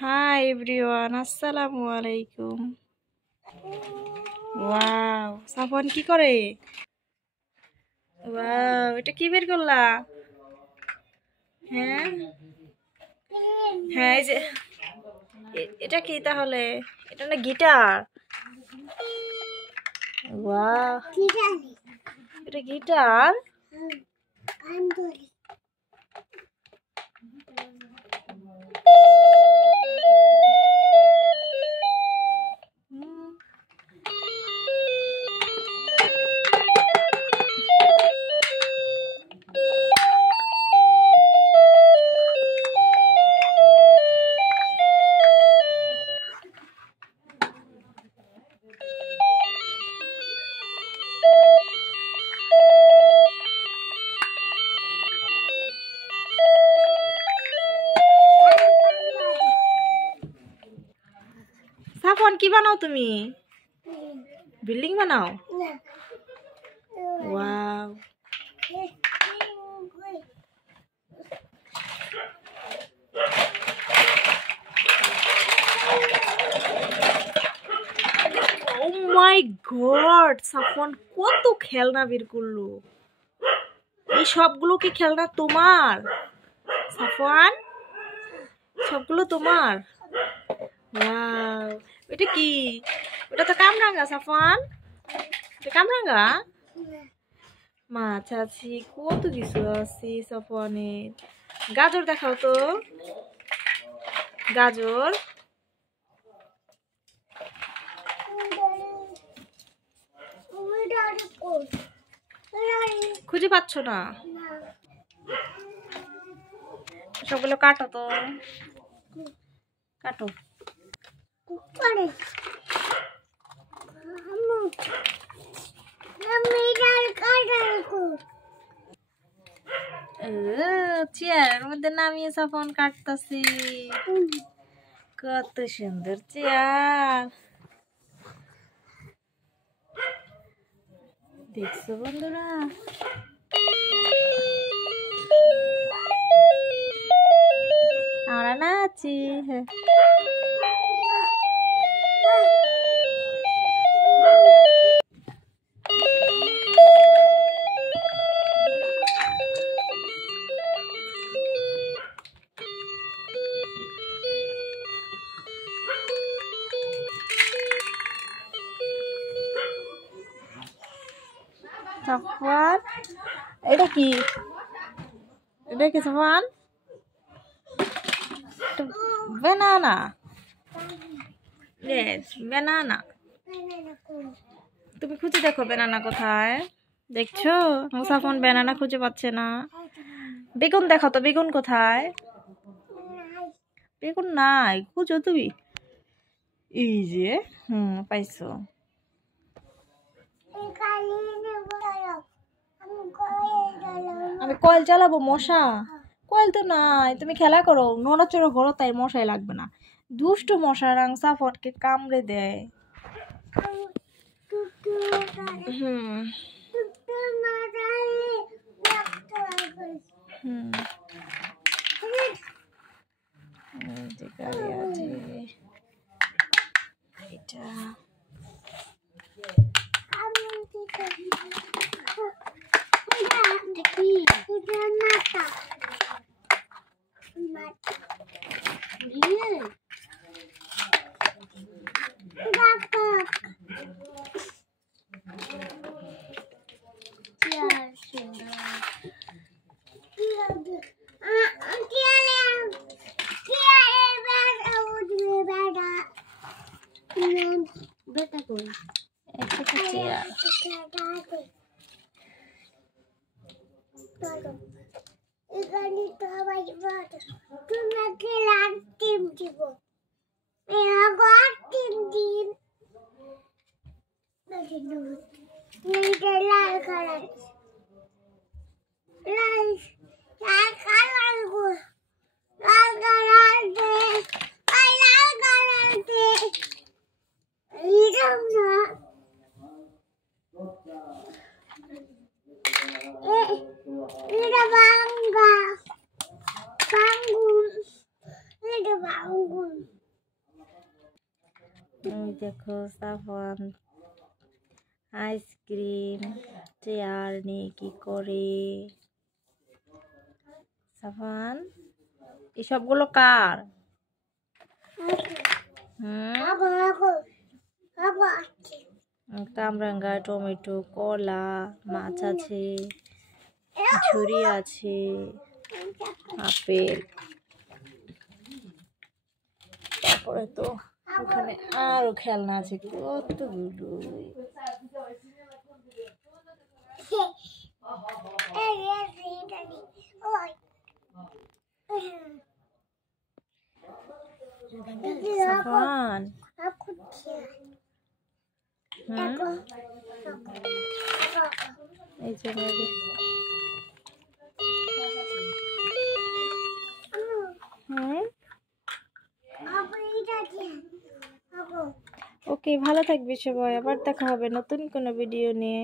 Hi everyone, আসসালামু আলাইকুম। Wow, সাফন কি করে? ওয়াও, এটা কি বের করলা? হ্যাঁ হ্যাঁ, এই যে এটা কি তাহলে? এটা না গিটার? ওয়াও, এটা গিটার। সাফন কি বানাও তুমি? বিল্ডিং বানাও? ওয়াও, ও মাই গড, সাফন কত খেলনা বের করলো! এই সবগুলো কি খেলনা তোমার সাফওয়ান? সবগুলো তোমার? ওয়াও, এটা কি? ওটা তো কামরাঙ্গা সাফওয়ান, এটা কামরাঙ্গা। মাছ আছে, কত কিছু আছে সাফওয়ানের। গাজর দেখাও তো, গাজর। খুঁজে পাচ্ছ না? সবগুলো কাটো তো, কাটো। চেয়ারের মধ্যে নামিয়ে সাফন কাটতাছি। কত সুন্দর চেয়ার, দেখছো বন্ধুরা? আমরা নাচি। সাফওয়ান, এটা কি? এটা কি সাফওয়ান? ব্যানানা। Yes, banana. তুমি খুঁজে দেখো ব্যানানা কোথায়। দেখছো মুসাফন ব্যানানা খুঁজে পাচ্ছে না। বেগুন দেখো তো, বেগুন কোথায়? বেগুন নাই, খুঁজো তুমি। এই যে, পাইছো। আমি কয়েল চালাবো? মশা? কয়েল তো নাই, তুমি খেলা করো, নড়াচড়া করো, তাই মশাই লাগবে না। দুষ্ট মশা রাং সাফটকে কামড়ে দেয়। হুম হুম, এটা বেটা কই? এটা তো চেয়ার। এখানে তো আবার তোমাকে লাল টিম দিব, এবার টিম দিন। এটা লাল কালার, লাল লাল কালার গো, লাল কালার দে, আই লাল কালার দে। এটা না এটা বাঙ্গা বাঙ্গুন, এটা ওই দেখো সাফওয়ান আইসক্রিম চেয়ার নিয়ে কি করে। সাফওয়ান এসবগুলো কার? কামরাঙ্গা, টমেটো, কলা, মাছ আছে, ঝুড়ি আছে, আপেল, তারপরে তো ওখানে আরো খেলনা আছে কতগুলো। সাফওয়ান এই যে ওকে, ভালো থাকবি সবাই, আবার দেখা হবে নতুন কোনো ভিডিও নিয়ে।